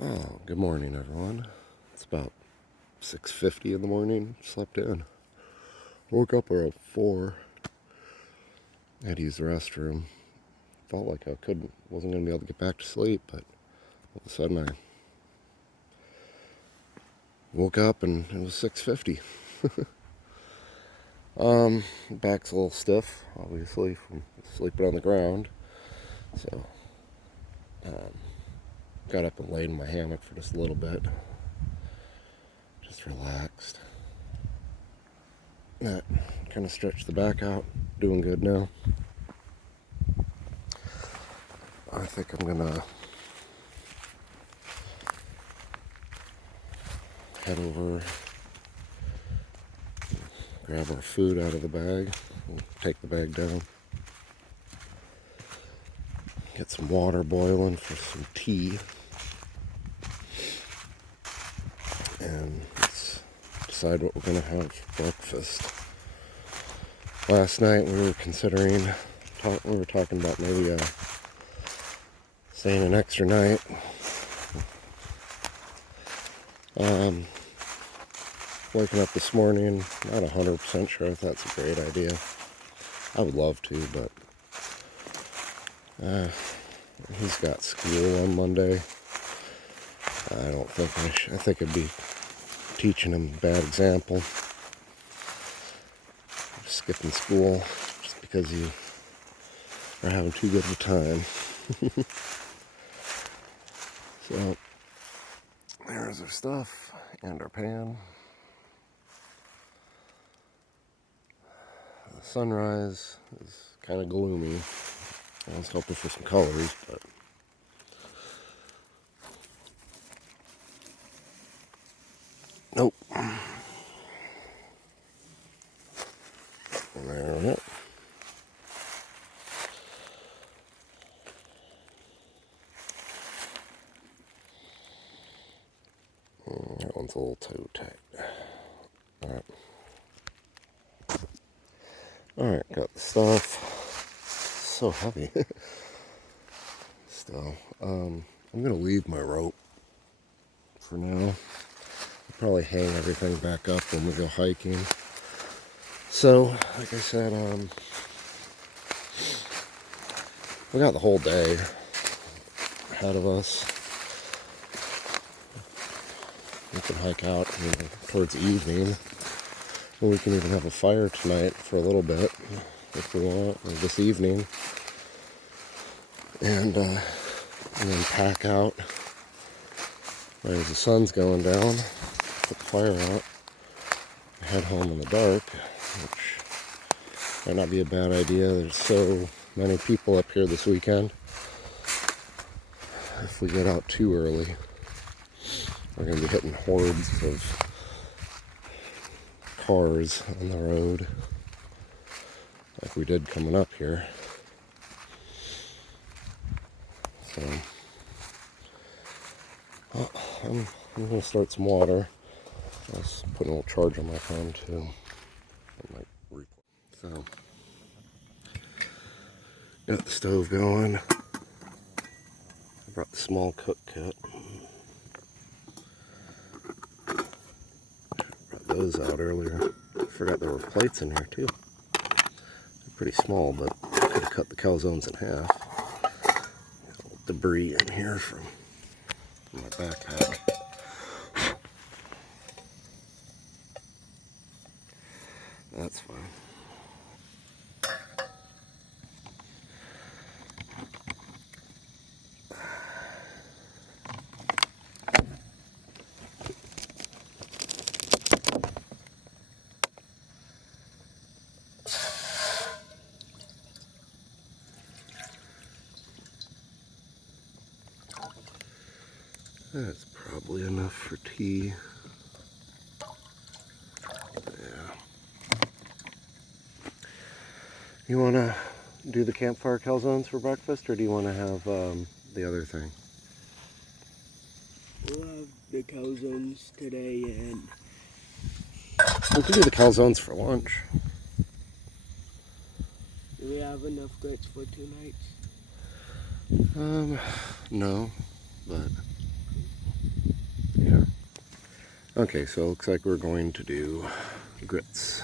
Oh, good morning, everyone. It's about 6:50 in the morning. Slept in. Woke up around 4. I had to use the restroom. Felt like I wasn't going to be able to get back to sleep, but all of a sudden I woke up and it was 6:50. Back's a little stiff, obviously, from sleeping on the ground. So, got up and laid in my hammock for just a little bit. Just relaxed. That kind of stretched the back out. Doing good now. I think I'm gonna head over, grab our food out of the bag, and take the bag down. Get some water boiling for some tea. And let's decide what we're gonna have for breakfast. Last night we were talking about maybe staying an extra night. Waking up this morning, not 100% sure if that's a great idea. I would love to, but he's got school on Monday. I don't think I think it'd be teaching him a bad example. Skipping school just because you are having too good of a time. So, there's our stuff and our pan. The sunrise is kind of gloomy. I was hoping for some colors, but nope. There's it. That one's a little too tight. Alright, got the stuff. So heavy. Still. I'm gonna leave my rope for now. I'll probably hang everything back up when we go hiking. So, like I said, we got the whole day ahead of us. We can hike out towards evening. Or we can even have a fire tonight for a little bit if we want, or this evening. And then pack out right as the sun's going down, put the fire out, head home in the dark, which might not be a bad idea. There's so many people up here this weekend. If we get out too early, we're going to be hitting hordes of cars on the road like we did coming up here. So I'm going to start some water. I was putting a little charge on my phone too. So got the stove going. I brought the small cook kit. Brought those out earlier. Forgot there were plates in here too. They're pretty small, but I could have cut the calzones in half. Got a little debris in here from my backpack. That's fine. That's probably enough for tea. Yeah. You want to do the campfire calzones for breakfast, or do you want to have the other thing? We'll have the calzones today, and We can do the calzones for lunch. do we have enough grits for 2 nights? No, but Okay, so it looks like we're going to do grits.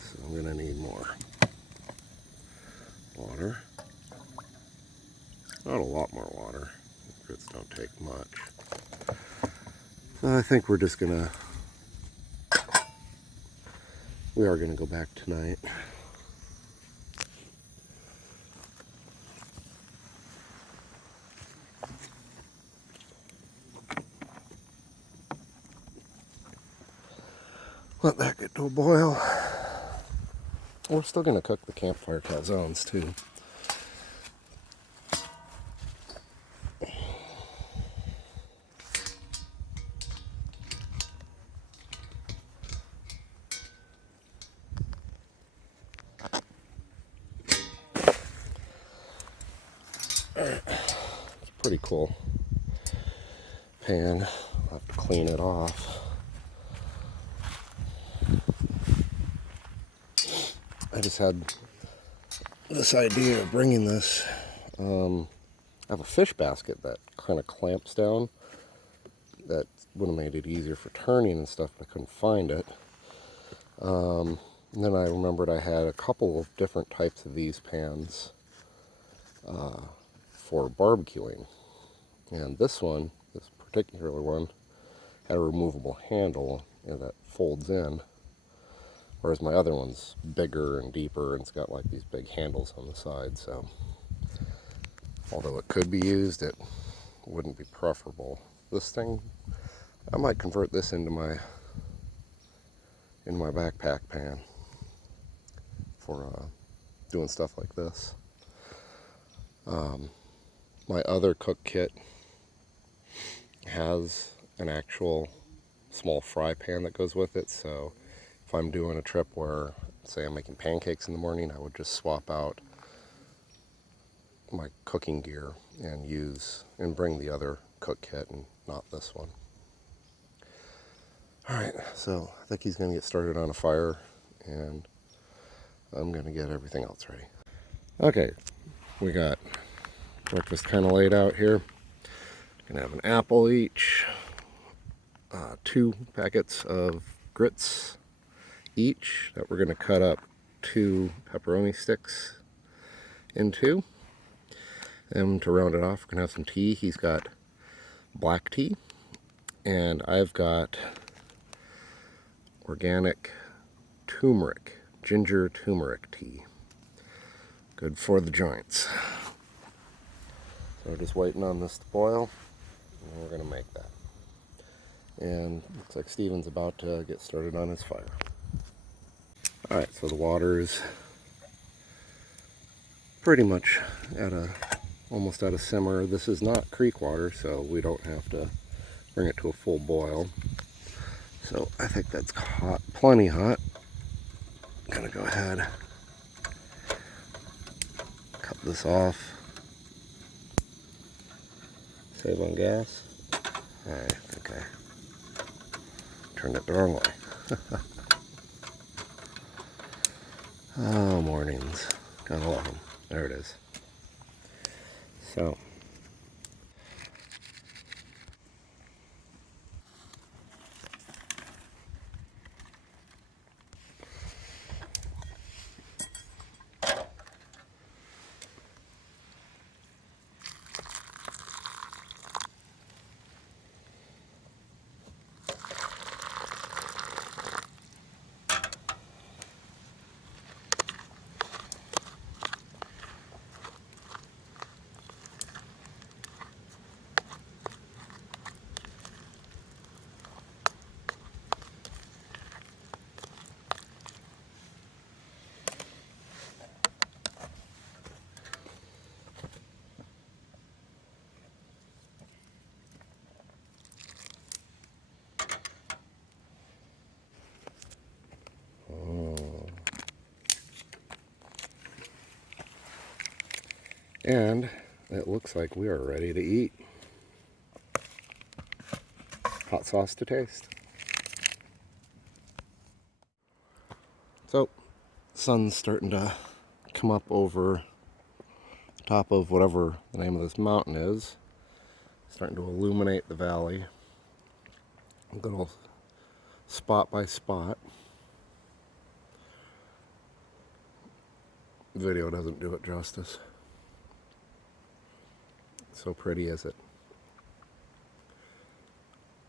So I'm gonna need more water. Not a lot more water. Grits don't take much. So I think we are gonna go back tonight. Let that get to a boil. We're still gonna cook the campfire calzones too. It's pretty cool pan. I'll have to clean it off. I just had this idea of bringing this. I have a fish basket that kind of clamps down. That would have made it easier for turning and stuff, but I couldn't find it. And then I remembered I had a couple of different types of these pans for barbecuing. And this particular one, had a removable handle that folds in. Whereas my other one's bigger and deeper and it's got like these big handles on the side. So although it could be used, it wouldn't be preferable. This thing, I might convert this into my backpack pan for doing stuff like this. My other cook kit has an actual small fry pan that goes with it, so if I'm doing a trip where, say, I'm making pancakes in the morning, I would just swap out my cooking gear and bring the other cook kit and not this one. Alright, so I think he's going to get started on a fire, and I'm going to get everything else ready. Okay, we got breakfast kind of laid out here. Gonna have an apple each, 2 packets of grits each that we're gonna cut up 2 pepperoni sticks into. And to round it off, we're gonna have some tea. He's got black tea, and I've got organic turmeric, ginger turmeric tea. Good for the joints. So we're just waiting on this to boil, and we're gonna make that. And looks like Steven's about to get started on his fire. Alright, so the water's pretty much almost at a simmer. This is not creek water, so we don't have to bring it to a full boil. So I think that's hot, plenty hot. I'm gonna go ahead, cut this off, save on gas. I think I turned it the wrong way. Oh, mornings. Gotta love them. There it is. So, and it looks like we are ready to eat. Hot sauce to taste. So, sun's starting to come up over the top of whatever the name of this mountain is. Starting to illuminate the valley. A little spot by spot. Video doesn't do it justice. So pretty as it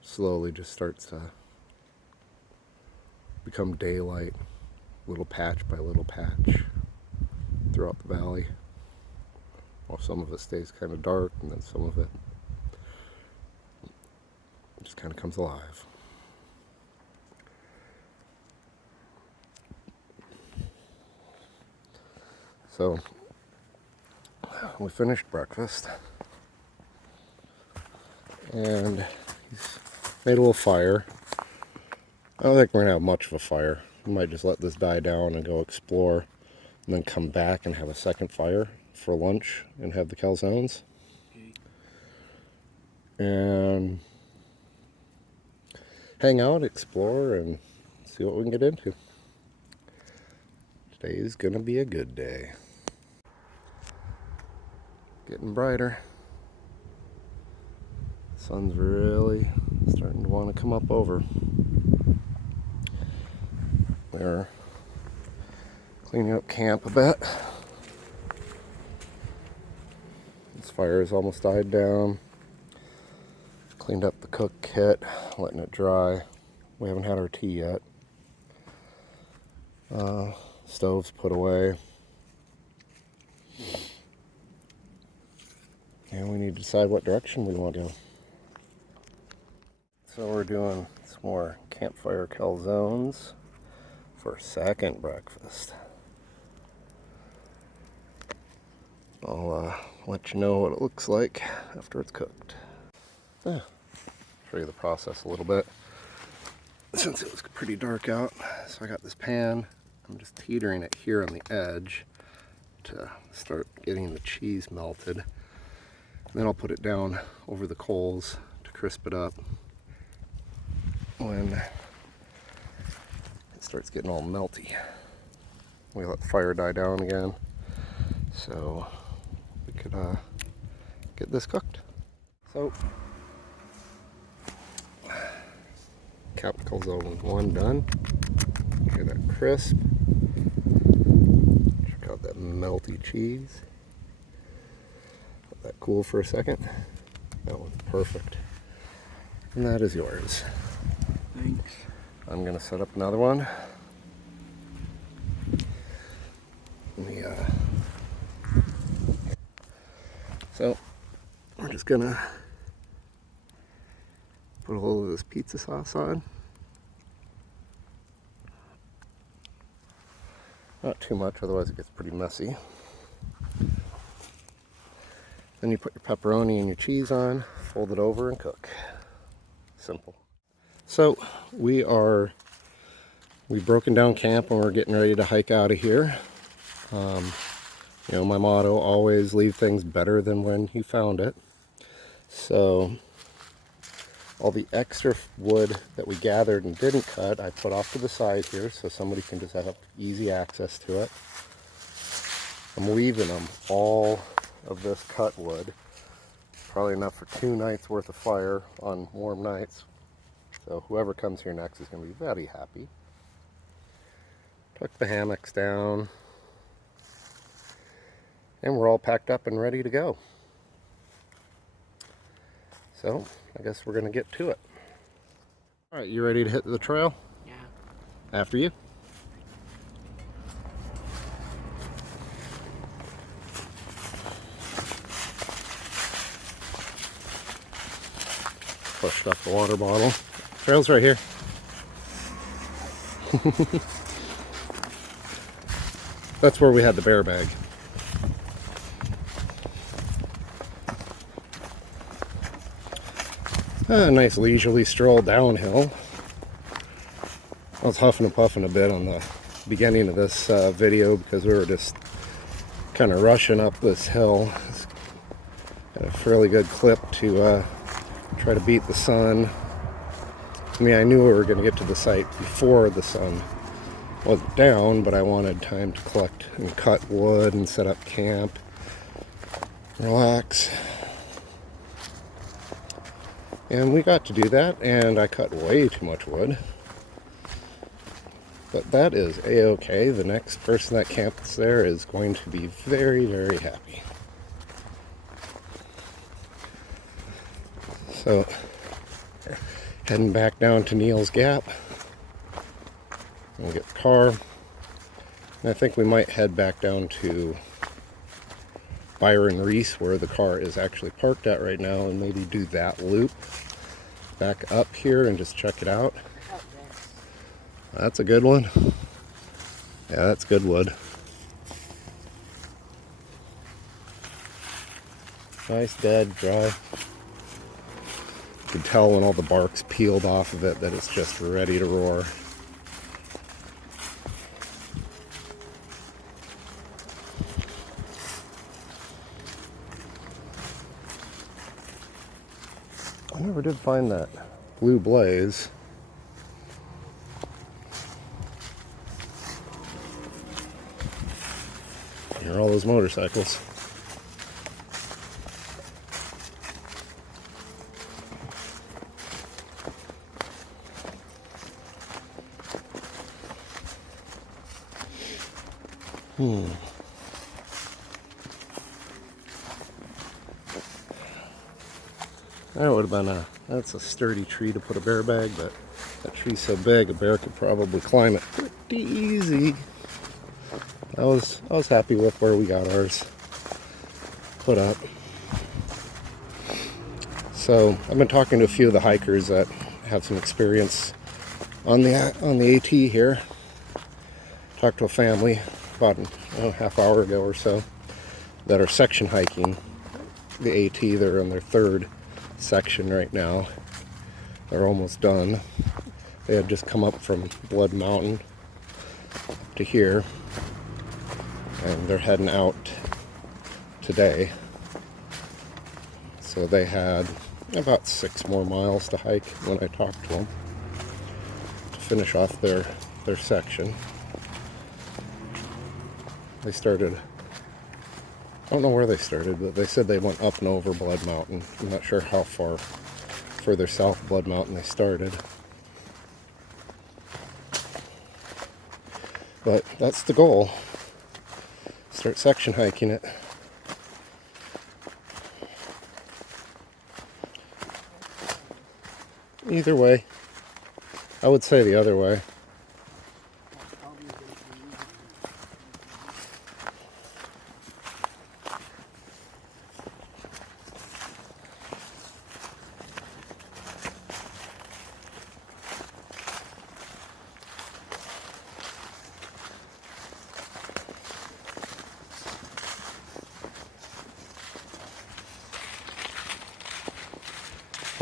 slowly just starts to become daylight, little patch by little patch throughout the valley. While some of it stays kind of dark, and then some of it just kind of comes alive. So we finished breakfast, and he's made a little fire. I don't think we're gonna have much of a fire. We might just let this die down and go explore, and then come back and have a second fire for lunch and have the calzones. Okay. And hang out, explore, and see what we can get into. Today's gonna be a good day. Getting brighter. Sun's really starting to want to come up over. We're cleaning up camp a bit. This fire has almost died down. Cleaned up the cook kit, letting it dry. We haven't had our tea yet. Stove's put away. And we need to decide what direction we want to go. So we're doing some more campfire calzones for second breakfast. I'll let you know what it looks like after it's cooked. Show you the process a little bit. Since it was pretty dark out, so I got this pan. I'm just teetering it here on the edge to start getting the cheese melted. And then I'll put it down over the coals to crisp it up. When it starts getting all melty, we let the fire die down again so we could get this cooked. So, cap calzone 1 done. Hear that crisp. Check out that melty cheese. Let that cool for a second. That one's perfect. And that is yours. Thanks. I'm gonna set up another one. So we're just gonna put a little of this pizza sauce on. Not too much, otherwise it gets pretty messy. Then you put your pepperoni and your cheese on, fold it over and cook. Simple. So we've broken down camp and we're getting ready to hike out of here. You know, my motto, always leave things better than when you found it. So all the extra wood that we gathered and didn't cut, I put off to the side here so somebody can just have easy access to it. I'm leaving them all of this cut wood. Probably enough for 2 nights worth of fire on warm nights. So whoever comes here next is going to be very happy. Tuck the hammocks down. And we're all packed up and ready to go. So I guess we're going to get to it. All right, you ready to hit the trail? Yeah. After you. Pushed up the water bottle. Trail's right here. That's where we had the bear bag. A nice leisurely stroll downhill. I was huffing and puffing a bit on the beginning of this video because we were just kind of rushing up this hill. It's got a fairly good clip to try to beat the sun. I mean, I knew we were going to get to the site before the sun wasn't down, but I wanted time to collect and cut wood and set up camp, relax. And we got to do that, and I cut way too much wood. But that is a-okay. The next person that camps there is going to be very, very happy. So, heading back down to Neel's Gap. We'll get the car. And I think we might head back down to Byron Reese, where the car is actually parked at right now, and maybe do that loop back up here and just check it out. That's a good one. Yeah, that's good wood. Nice, dead, dry. You can tell when all the bark's peeled off of it that it's just ready to roar. I never did find that blue blaze. Here are all those motorcycles. That would have been that's a sturdy tree to put a bear bag, but that tree's so big a bear could probably climb it pretty easy. I was happy with where we got ours put up. So I've been talking to a few of the hikers that have some experience on the AT here. Talked to a family about a half hour ago or so that are section hiking the AT. They're on their third section right now. They're almost done. They had just come up from Blood Mountain to here, and they're heading out today. So they had about 6 more miles to hike when I talked to them to finish off their section. They started, I don't know where they started, but they said they went up and over Blood Mountain. I'm not sure how far further south Blood Mountain they started. But that's the goal. Start section hiking it. Either way. I would say the other way.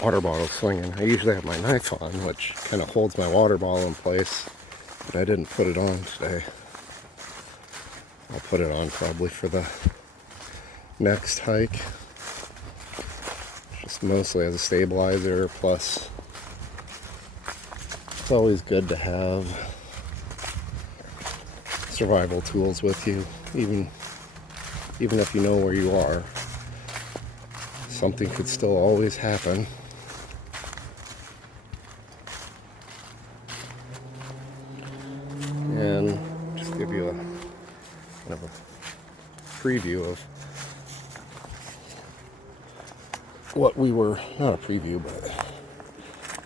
Water bottle swinging. I usually have my knife on, which kind of holds my water bottle in place, but I didn't put it on today. I'll put it on probably for the next hike, just mostly as a stabilizer. Plus, it's always good to have survival tools with you, even if you know where you are. Something could still always happen. And just give you a kind of a preview of what we were, not a preview, but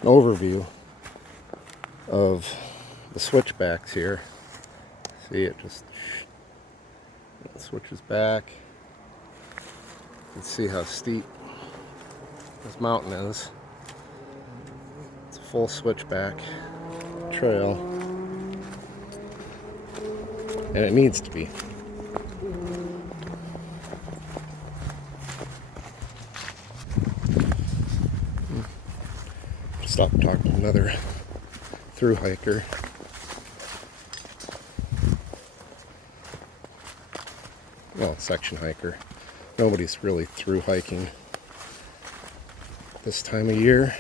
an overview of the switchbacks here. See, it just switches back. You can see how steep this mountain is. It's a full switchback trail. And it needs to be. Stop talking to another through hiker. Well, section hiker. Nobody's really through hiking this time of year.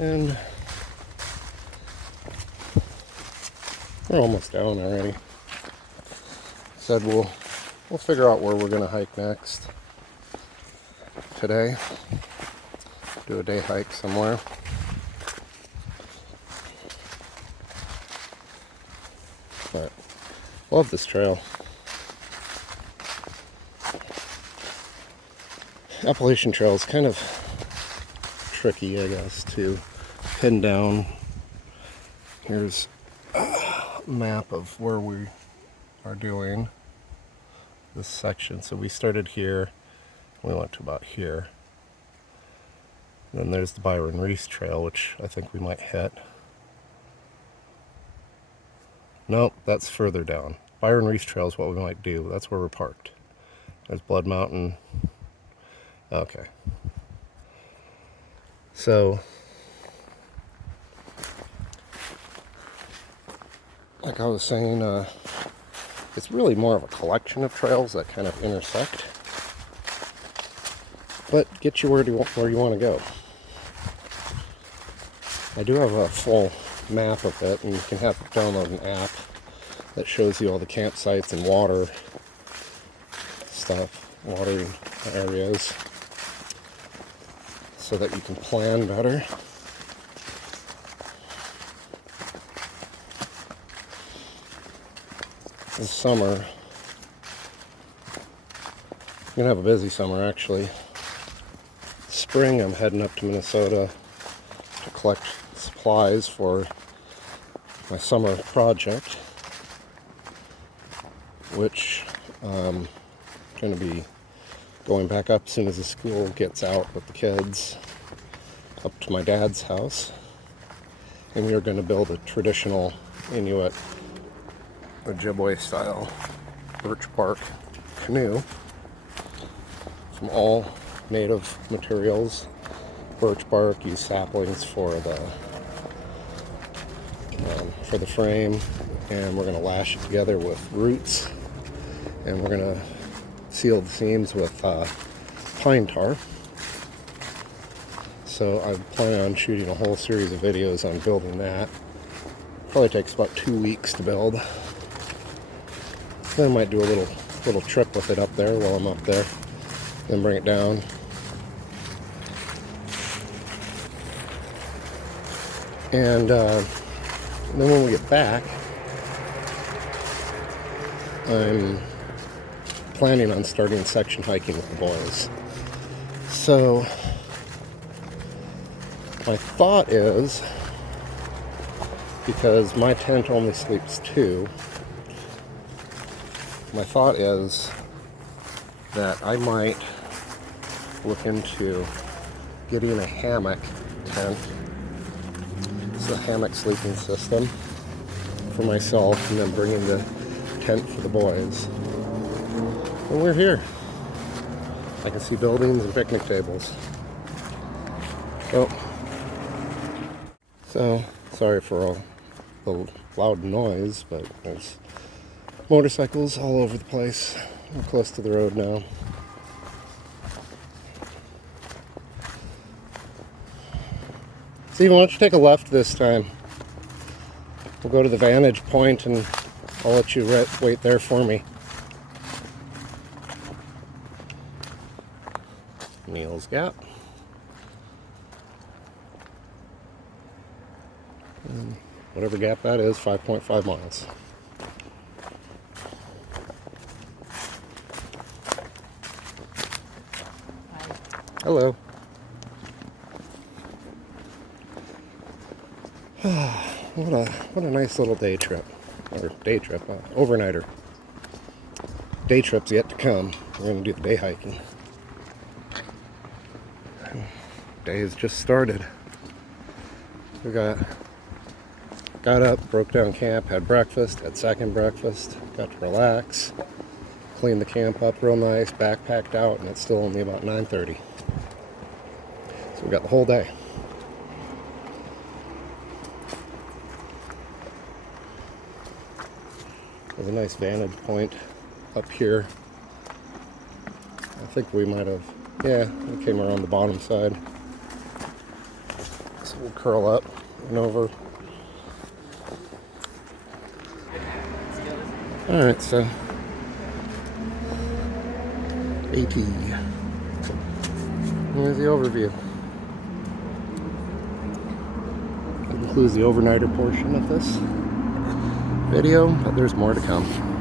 And we're almost down already. Said we'll figure out where we're gonna hike next today. do a day hike somewhere. But love this trail. Appalachian Trail is kind of tricky, I guess, to pin down. Here's a map of where we are doing this section. So we started here, we went to about here. Then there's the Byron Reese Trail, which I think we might hit. Nope, that's further down. Byron Reese Trail is what we might do. That's where we're parked. There's Blood Mountain. Okay. So, like I was saying, it's really more of a collection of trails that kind of intersect, but get you where you want to go. I do have a full map of it, and you can download an app that shows you all the campsites and water stuff, watering areas, so that you can plan better. This summer, I'm gonna have a busy summer actually. Spring, I'm heading up to Minnesota to collect supplies for my summer project, which I'm going to be going back up as soon as the school gets out with the kids up to my dad's house, and we are going to build a traditional Inuit Ojibwe style birch bark canoe from all native materials. Birch bark, use saplings for the frame, and we're going to lash it together with roots, and we're going to seal the seams with pine tar. So I'm planning on shooting a whole series of videos on building that. Probably takes about 2 weeks to build. Then I might do a little trip with it up there while I'm up there, then bring it down. And then when we get back, I'm planning on starting section hiking with the boys. So my thought is, because my tent only sleeps 2, my thought is that I might look into getting a hammock tent. It's a hammock sleeping system for myself, and then bringing the tent for the boys. And we're here. I can see buildings and picnic tables. So sorry for all the loud noise, but there's motorcycles all over the place. We're close to the road now. Steven, why don't you take a left this time? We'll go to the vantage point, and I'll let you wait there for me. Neel's Gap. And whatever gap that is, 5.5 miles. Hello. What a nice little day trip. Or day trip, overnighter. Day trip's yet to come. We're going to do the day hiking. Day has just started. We got up, broke down camp, had breakfast, had second breakfast, got to relax, cleaned the camp up real nice, backpacked out, and it's still only about 9:30. So we got the whole day. There's a nice vantage point up here. I think we might have, we came around the bottom side. So we'll curl up and over. Alright, so AT. Here's the overview. concludes the overnighter portion of this video, but there's more to come.